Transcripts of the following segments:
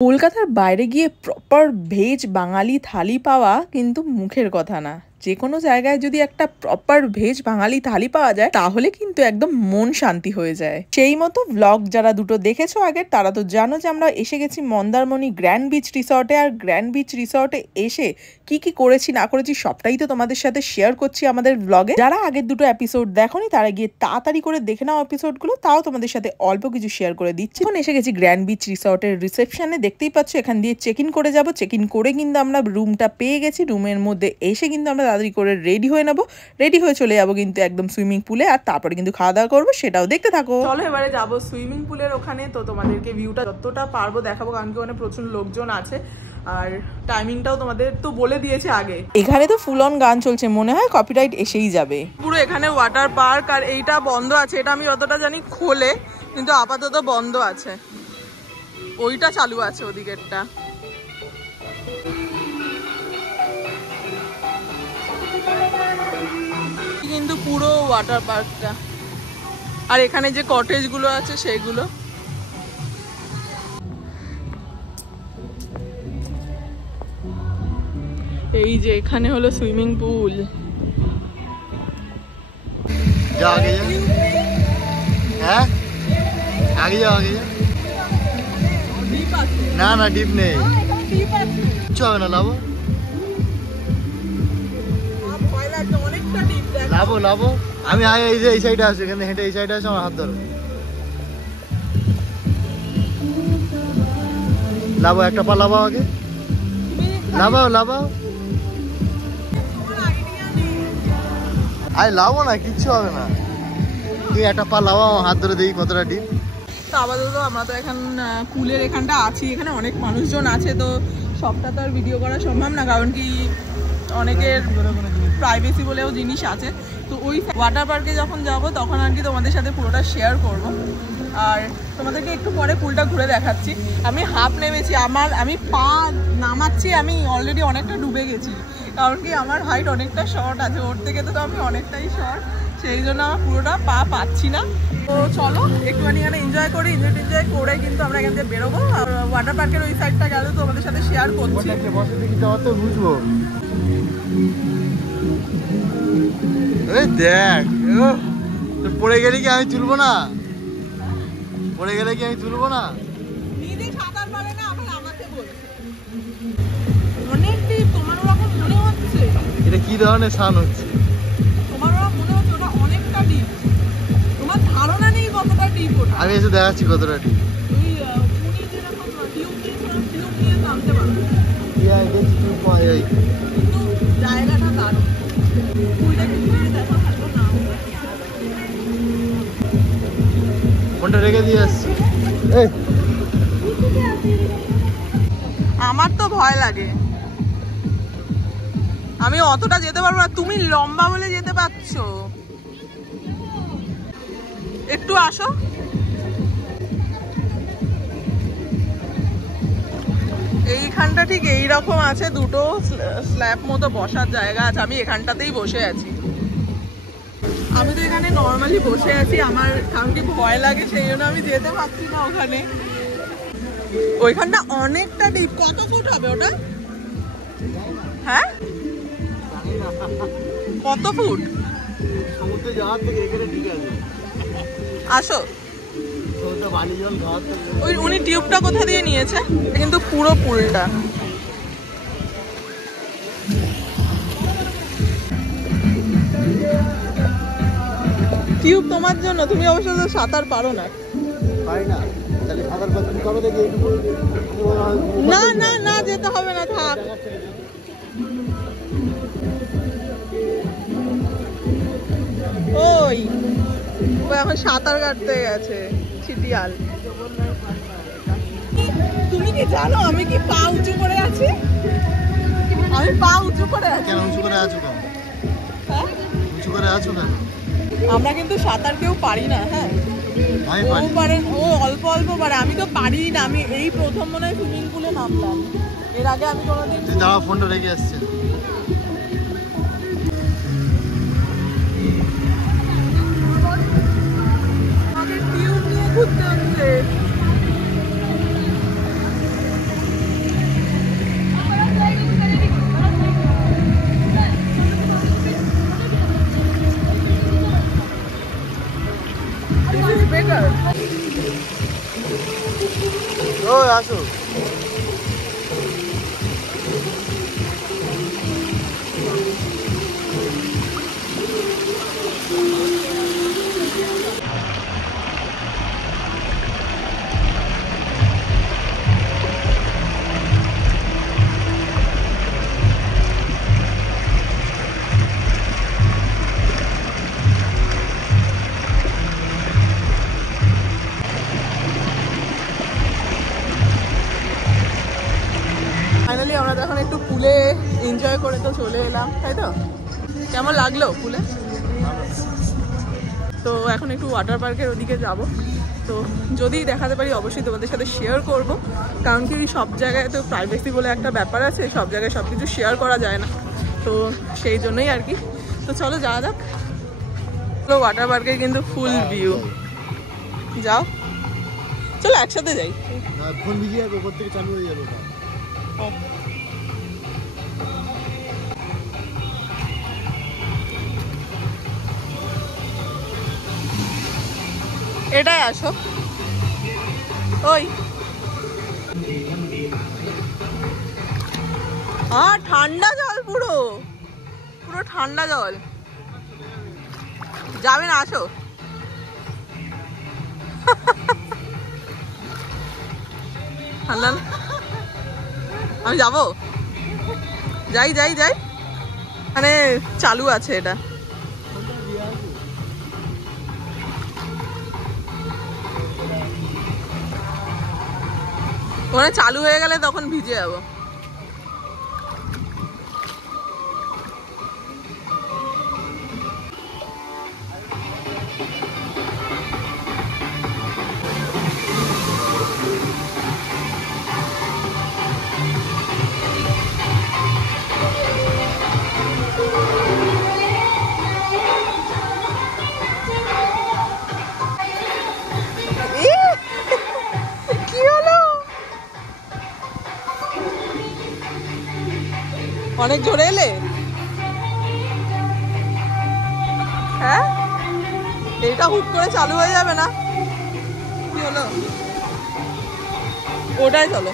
কলকাতার বাইরে গিয়ে প্রপার ভেজ বাঙালি থালি পাওয়া কিন্তু মুখের কথা না। যে কোনো জায়গায় যদি একটা প্রপার ভেজ বাঙালি থালি পাওয়া যায় তাহলে কিন্তু একদম মন শান্তি হয়ে যায়। সেই মতো ব্লগ যারা দুটো দেখেছো আগের তারা তো জানো যে আমরা এসে গেছি মন্দারমণি গ্র্যান্ড বিচ রিসর্টে। আর গ্র্যান্ড বিচ রিসর্টে এসে কি কি করেছি না করেছি সবটাই তো তোমাদের সাথে শেয়ার করছি আমাদের ব্লগে। যারা আগের দুটো এপিসোড দেখোনি তারা গিয়ে তাড়াতাড়ি করে দেখে নাও এপিসোডগুলো, তাও তোমাদের সাথে অল্প কিছু শেয়ার করে দিচ্ছি। এখন এসে গেছি গ্র্যান্ড বিচ রিসর্টের রিসেপশনে, দেখতেই পাচ্ছ এখান দিয়ে চেক ইন করে যাবো। চেক ইন করে কিন্তু আমরা রুমটা পেয়ে গেছি। রুমের মধ্যে এসে কিন্তু আমরা তাড়াতাড়ি করে রেডি হয়ে নেবো। রেডি হয়ে চলে যাবো কিন্তু একদম সুইমিং পুলে, আর তারপরে কিন্তু খাওয়া দাওয়া করবো, সেটাও দেখতে থাকো। চলো এবারে যাবো সুইমিং পুলের ওখানে। তো তোমাদেরকে ভিউটা যতটা পারবো দেখাবো, কারণ কি ওখানে প্রচুর লোকজন আছে আর টাইমিংটাও তোমাদের তো বলে দিয়েছে আগে। এখানে তো ফুল অন গান চলছে, মনে হয় কপিরাইট এসেই যাবে। পুরো এখানে ওয়াটার পার্ক, আর এইটা বন্ধ আছে, এটা আমি যতটা জানি খোলে, কিন্তু আপাতত বন্ধ আছে। ওইটা চালু আছে ওদিকেরটা। কিন্তু পুরো ওয়াটার পার্কটা, আর এখানে যে কটেজ গুলো আছে সেগুলো। এই যে এখানে হলো সুইমিং পুল। না না ডিপ নেই, কিচ্ছু হবে না। লাভো লাভো লাভো আমি এই যে এই সাইডে আছি, এখানে হেঁটে এই সাইডে আছে, আমার হাত ধরো। লাভো একটা পা লাভাও, আগে লাভাও লাভাও। আরে লাভো না, কিচ্ছু হবে না, তুই একটা পা লাভাও, হাত ধরে দেখি কতটা ডিপ। তো আপাতত আমরা তো এখন পুলের এখানটা আছি, এখানে অনেক মানুষজন আছে, তো সবটা তো আর ভিডিও করা সম্ভব না, কারণ কি অনেকের প্রাইভেসি বলেও জিনিস আছে। তো ওই ওয়াটার পার্কে যখন যাব তখন আর কি তোমাদের সাথে পুরোটা শেয়ার করব। আর তোমাদেরকে একটু পরে পুলটা ঘুরে দেখাচ্ছি। আমি হাফ নেমেছি, আমি পা নামাচ্ছি, আমি অলরেডি অনেকটা ডুবে গেছি, কারণ কি আমার হাইট অনেকটা শর্ট আছে, ওর থেকে তো আমি অনেকটাই শর্ট, সেই জন্য আমার পুরোটা পা পাচ্ছি না। তো চলো একটুখানি এখানে এনজয় করি, এনজয় করে কিন্তু আমরা এখান থেকে বেরোবো। আর ওয়াটার পার্কের ওই সাইডটা গেলে তো আমাদের সাথে শেয়ার করছি। বুঝবো দেখ, পড়ে গেলে কি আমি তুলবো না? পড়ে গেলে কি আমি তুলবো না? এটা কি ধরনের সান হচ্ছে? আমি এসে দেখাচ্ছি কতটা ডিপ। ফোনটা রেখে দিয়ে আসছি। আমার তো ভয় লাগে, আমি অতটা যেতে পারবো না, তুমি লম্বা বলে যেতে পারছো। একটু আসো। এইখানটা ঠিক এইরকম আছে, দুটো স্ল্যাব মতো বসার জায়গা আছে, আমি এখানটাতেই বসে আছি। আমি তো এখানে নর্মালি বসে আছি, আমার কারণ কি ভয় লাগে, সেই জন্য আমি যেতে পারছি না ওখানে। ওইখানটা অনেকটা ডিপ। কত ফুট হবে ওটা? হ্যাঁ কত ফুট? সমুদ্রে যাওয়ার থেকে এখানে ঠিক আছে। আসো। ওই উনি টিউবটা কোথা দিয়ে নিয়েছে? কিন্তু পুরো পুলটা। টিউব তোমার জন্য, তুমি অবশ্য সাঁতার পারো না। না না না যেতে হবে না, থাক। ওই এখন সাঁতার কাটতে গেছে ছিটিয়াল। তুমি কি জানো আমি কি পা উঁচু করে আছি? আমি পা উঁচু করে আছি। কেন উঁচু করে আছো? কেন উঁচু করে আছো কেন? আমরা কিন্তু সাঁতার কেউ পারি না। হ্যাঁ ও পারেন, ও অল্প অল্প পারে, আমি তো পারি না। আমি এই প্রথম মনে হয় সুইমিং পুলে নামলাম, এর আগে আমি কোনোদিন। দাঁড়া, ফোনটা রেখে আসছে। আমাদের টিউব নিয়ে ঘুরতে হচ্ছে। আসো। ফাইনালি আমরা তো এখন একটু পুলে এনজয় করে তো চলে এলাম, তাই তো? কেমন লাগলো পুলে? তো এখন একটু ওয়াটার পার্কের ওদিকে যাব। তো যদি দেখাতে পারি অবশ্যই তোমাদের সাথে শেয়ার করব, কারণ কি সব জায়গায় তো প্রাইভেসি বলে একটা ব্যাপার আছে, সব জায়গায় সব কিছু শেয়ার করা যায় না, তো সেই জন্যই আর কি। তো চলো যাওয়া যাক। তো ওয়াটার পার্কের কিন্তু ফুল ভিউ। যাও, চলো একসাথে যাই। ফোন ভিজিয়ে যাবে, ওপর থেকে চালু হয়ে যাবে। এটাই আসো। ওই ঠান্ডা জল, পুরো পুরো ঠান্ডা জল। যাবে না? আসো। ঠান্ডা না? আমি যাবো, যাই যাই যাই, মানে চালু আছে এটা। ওখানে চালু হয়ে গেলে তখন ভিজে যাবো। কি হলো? অনেক জোরে এলে? হ্যাঁ, এটা হুট করে চালু হয়ে যাবে না? কি হলো? ওটাই চলো।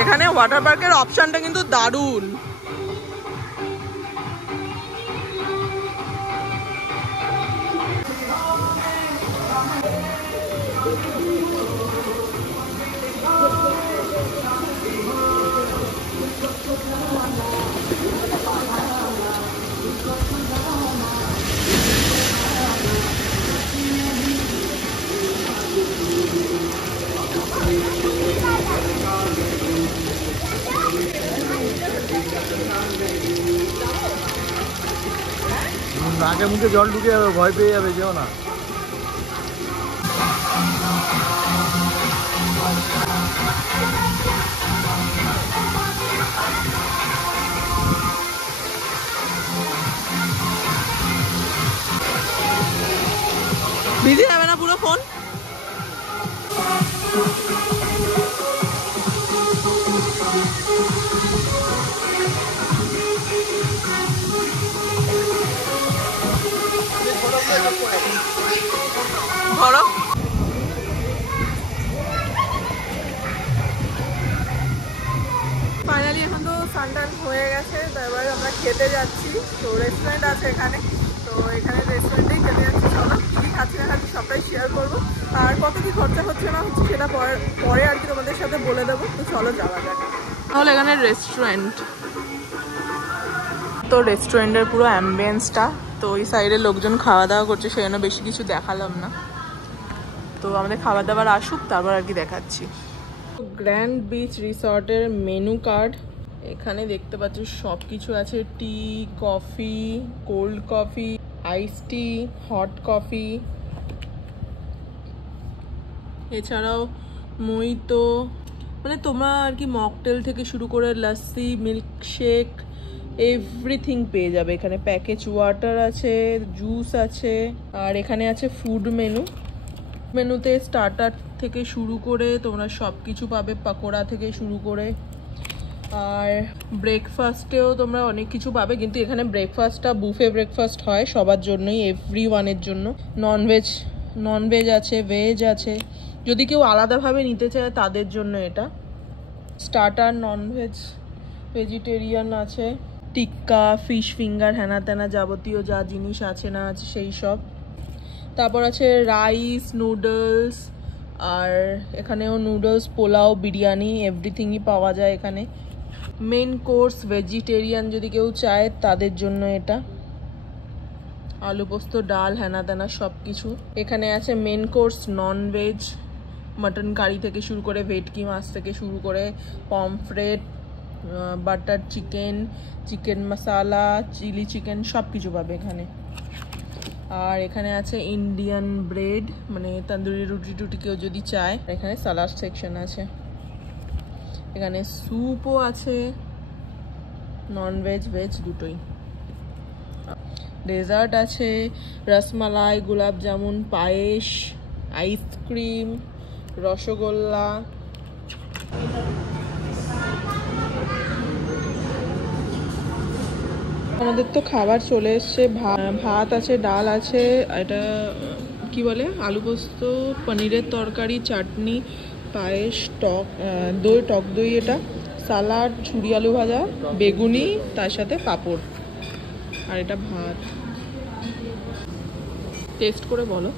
এখানে ওয়াটার পার্কের অপশনটা কিন্তু দারুণ। নাকের মুখে জল ঢুকে যাবে, ভয় পেয়ে যাবে, যেও না। ভিজে যাবে না পুরো ফোন? ধরো। ফাইনালি এখন তো সানটান হয়ে গেছে, তো এবার আমরা খেতে যাচ্ছি। তো রেস্টুরেন্ট আছে এখানে, তো এখানে রেস্টুরেন্টেই খেতে যাচ্ছি। চলো কী খাচ্ছি না খাচ্ছি সবটাই শেয়ার করবো, আর কত কী খরচা হচ্ছে না হচ্ছে সেটা পরে আর কি তোমাদের সাথে বলে দেবো। তো চলো যাওয়া যাক। তাহলে এখানে রেস্টুরেন্ট, তো রেস্টুরেন্টের পুরো অ্যাম্বিয়েন্সটা, তো ওই সাইডে লোকজন খাওয়া দাওয়া করছে, সেই জন্য বেশি কিছু দেখালাম না। তো আমাদের খাবার দাবার আসুক, তারপর আর কি দেখাচ্ছি। গ্র্যান্ড বিচ রিসর্টের মেনু কার্ড এখানে দেখতে পাচ্ছ, সব কিছু আছে। টি, কফি, কোল্ড কফি, আইস টি, হট কফি, এছাড়াও মইতো, মানে তোমরা আর কি মকটেল থেকে শুরু করে লাস্সি, মিল্কশেক, এভরিথিং পেয়ে যাবে এখানে। প্যাকেজ ওয়াটার আছে, জুস আছে, আর এখানে আছে ফুড মেনু। মেনুতে স্টার্টার থেকে শুরু করে তোমরা সব কিছু পাবে, পাকোড়া থেকে শুরু করে। আর ব্রেকফাস্টেও তোমরা অনেক কিছু পাবে, কিন্তু এখানে ব্রেকফাস্টটা বুফে ব্রেকফাস্ট হয় সবার জন্যই, এভরি ওয়ানের জন্য। নন ভেজ আছে, ভেজ আছে, যদি কেউ আলাদাভাবে নিতে চায় তাদের জন্য এটা। স্টার্টার নন ভেজ, ভেজিটেরিয়ান আছে, টিক্কা, ফিশ ফিঙ্গার, হ্যানা ত্যানা যাবতীয় যা জিনিস আছে না আছে সেই সব। তারপর আছে রাইস, নুডলস, আর এখানেও নুডলস, পোলাও, বিরিয়ানি এভরিথিংই পাওয়া যায় এখানে। মেন কোর্স ভেজিটেরিয়ান যদি কেউ চায় তাদের জন্য এটা। আলু পোস্ত, ডাল, হ্যানা ত্যানা সব কিছু এখানে আছে। Main course non veg, mutton curry থেকে শুরু করে ভেটকি মাছ থেকে শুরু করে pomfret, butter chicken, chicken masala, chilli chicken সব কিছু পাবে এখানে। আর এখানে আছে ইন্ডিয়ান ব্রেড, মানে তন্দুরি রুটি টুটি কেউ যদি চায়। এখানে সালাড সেকশন আছে, এখানে স্যুপও আছে, নন ভেজ ভেজ দুটোই। ডেজার্ট আছে, রসমালাই, গোলাপ জামুন, পায়েস, আইসক্রিম, রসগোল্লা। আমাদের তো খাবার চলে এসছে, ভাত আছে, ডাল আছে, এটা কি বলে আলু পোস্ত, পনিরের তরকারি, চাটনি, পায়েস, টক দই, টক দই, এটা সালাড, ঝুরি আলু ভাজা, বেগুনি, তার সাথে পাঁপড়, আর এটা ভাত। টেস্ট করে বলো।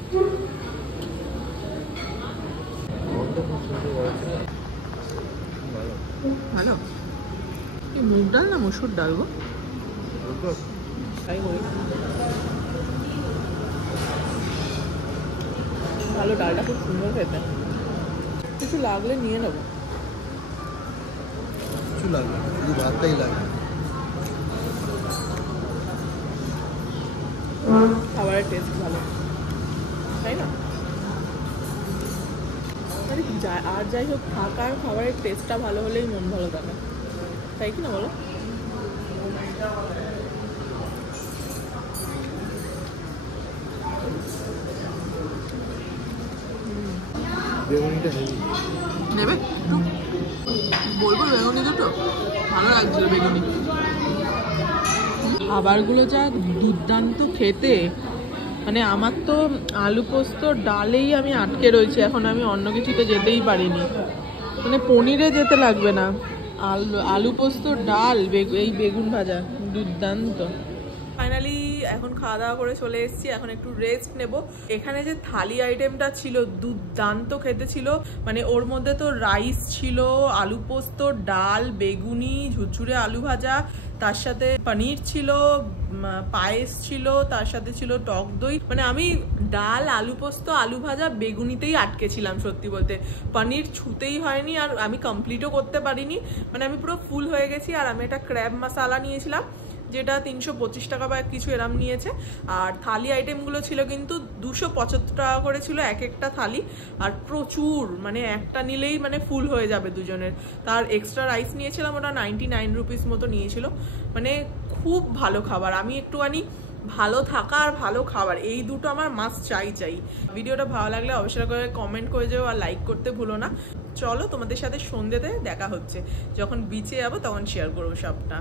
ভালো। এই মুগ ডাল না মসুর ডাল গো? ভালো, ডালটা খুব সুন্দর খেতে। কিছু লাগলে নিয়ে নেবো। কিছু লাগবে শুধু ভাতটাই লাগবে। খাবারের টেস্ট ভালো, তাই না? আর যাই হোক, থাকার খাবারের টেস্টটা ভালো হলেই মন ভালো থাকে, তাই কি না বলো? বেগুনিটা হেভি। নেবে একটু? বলবো বেগুনি দুটো? ভালো লাগছিল বেগুনি। খাবারগুলো যা দুর্দান্ত খেতে, মানে আমার তো আলু পোস্ত ডালেই আমি আটকে রয়েছি, এখন আমি অন্য কিছুতে যেতেই পারিনি। মানে পনিরে যেতে লাগবে না, আলু পোস্ত, ডাল, এই বেগুন ভাজা দুর্দান্ত। ফাইনালি এখন খাওয়া দাওয়া করে চলে এসেছি, এখন একটু রেস্ট নেব। এখানে যে থালি আইটেমটা ছিল দুর্দান্ত খেতে ছিল, মানে ওর মধ্যে তো রাইস ছিল, আলু পোস্ত, ডাল, বেগুনি, ঝুরঝুরে আলু ভাজা, তার সাথে পনির ছিল, পায়েস ছিল, তার সাথে ছিল টক দই। মানে আমি ডাল, আলু পোস্ত, আলু ভাজা, বেগুনিতেই আটকে ছিলাম সত্যি বলতে, পনির ছুতেই হয়নি, আর আমি কমপ্লিটও করতে পারিনি, মানে আমি পুরো ফুল হয়ে গেছি। আর আমি একটা ক্র্যাব মশালা নিয়েছিলাম, যেটা 325 টাকা বা কিছু এরম নিয়েছে। আর থালি আইটেমগুলো ছিল কিন্তু 275 টাকা করে ছিল এক একটা থালি, আর প্রচুর, মানে একটা নিলেই মানে ফুল হয়ে যাবে দুজনের। তার এক্সট্রা রাইস নিয়েছিলাম, ওটা 99 রুপিস মতো নিয়েছিল। মানে খুব ভালো খাবার। আমি একটুখানি ভালো থাকা আর ভালো খাবার, এই দুটো আমার মাস্ট চাই। ভিডিওটা ভালো লাগলে অবশ্যই করে কমেন্ট করে যাও আর লাইক করতে ভুলো না। চলো তোমাদের সাথে সন্ধ্যেতে দেখা হচ্ছে, যখন বিচে যাবো তখন শেয়ার করবো সবটা।